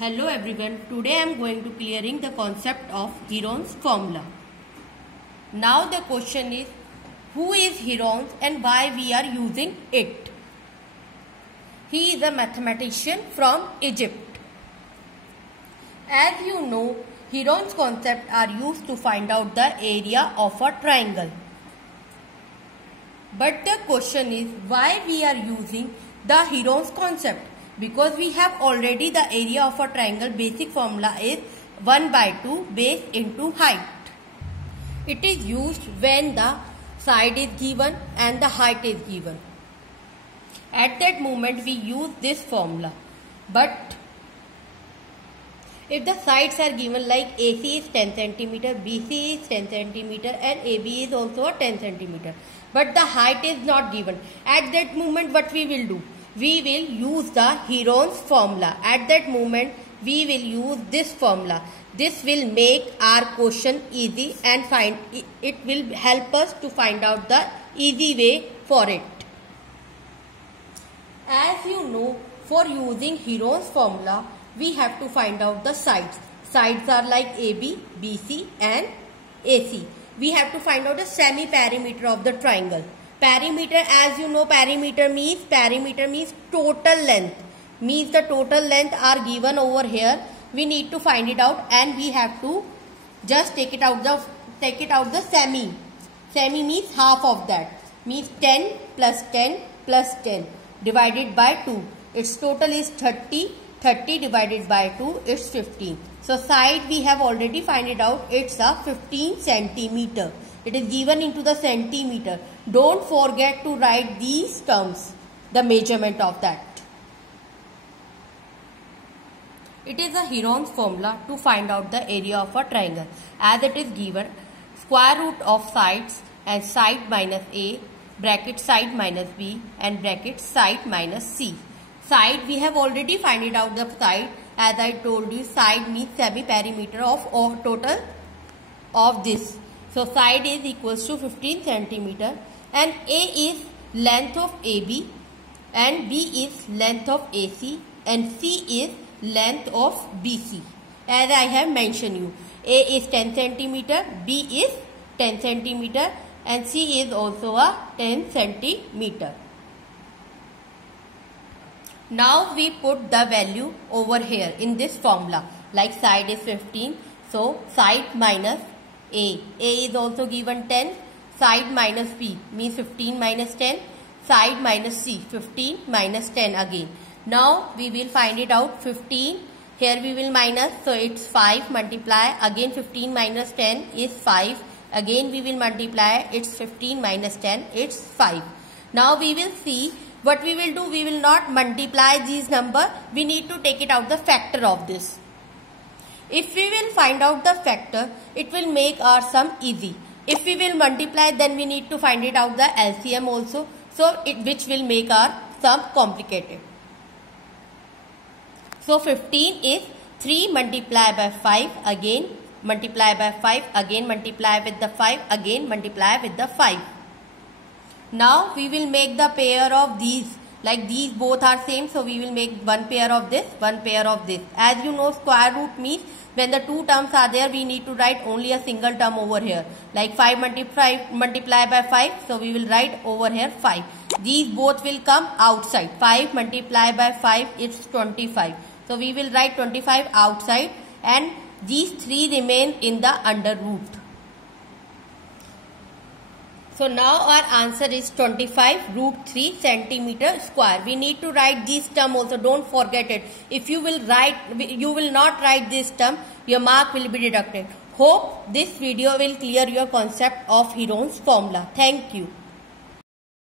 Hello everyone, today I am going to clearing the concept of Heron's formula. Now the question is, who is Heron and why we are using it? He is a mathematician from Egypt. As you know, Heron's concepts are used to find out the area of a triangle. But the question is, why we are using the Heron's concept? Because we have already the area of a triangle. Basic formula is 1/2 base into height. It is used when the side is given and the height is given. At that moment we use this formula. But if the sides are given like AC is 10 cm, BC is 10 cm and AB is also a 10 cm. But the height is not given. At that moment what we will do? We will use the Heron's formula. At that moment we will use this formula. This will make our question easy and it will help us to find out the easy way for it. As you know, for using Heron's formula, we have to find out the sides. Sides are like AB, BC and AC. We have to find out the semi-perimeter of the triangle. Perimeter, as you know, perimeter means total length. Means the total length are given over here. We need to find it out and we have to just take it out the semi. Semi means half of that. Means 10 plus 10 plus 10 divided by 2. Its total is 30. 30 divided by 2 is 15. So side we have already find it out. It's a 15 centimeter. It is given into the centimeter. Don't forget to write these terms, the measurement of that. It is a Heron's formula to find out the area of a triangle. As it is given, square root of sides and side minus A, bracket side minus B and bracket side minus C. Side we have already find it out the side. As I told you, side means semi-perimeter of total of this. So side is equals to 15 centimeter and A is length of AB and B is length of AC and C is length of BC. As I have mentioned you, A is 10 centimeter, B is 10 centimeter and C is also a 10 centimeter. Now we put the value over here in this formula. Like side is 15, so side minus A is also given 10, side minus B means 15 minus 10, side minus C 15 minus 10 again. Now we will find it out. 15, here we will minus, so it's 5, multiply, again 15 minus 10 is 5, again we will multiply, it's 15 minus 10, it's 5. Now we will see what we will do. We will not multiply these number, we need to take it out the factor of this. If we will find out the factor, it will make our sum easy. If we will multiply, then we need to find it out the LCM also, which will make our sum complicated. So 15 is 3 multiplied by 5, again multiply by 5, again multiply with the 5, again multiply with the 5. Now we will make the pair of these. Like these both are same, so we will make one pair of this, one pair of this. As you know, square root means when the two terms are there, we need to write only a single term over here. Like 5 multiply by 5, so we will write over here 5. These both will come outside. 5 multiply by 5 is 25. So we will write 25 outside and these three remain in the under root. So now our answer is 25 root 3 centimeter square. We need to write this term also. Don't forget it. If you will not write this term, your mark will be deducted. Hope this video will clear your concept of Heron's formula. Thank you.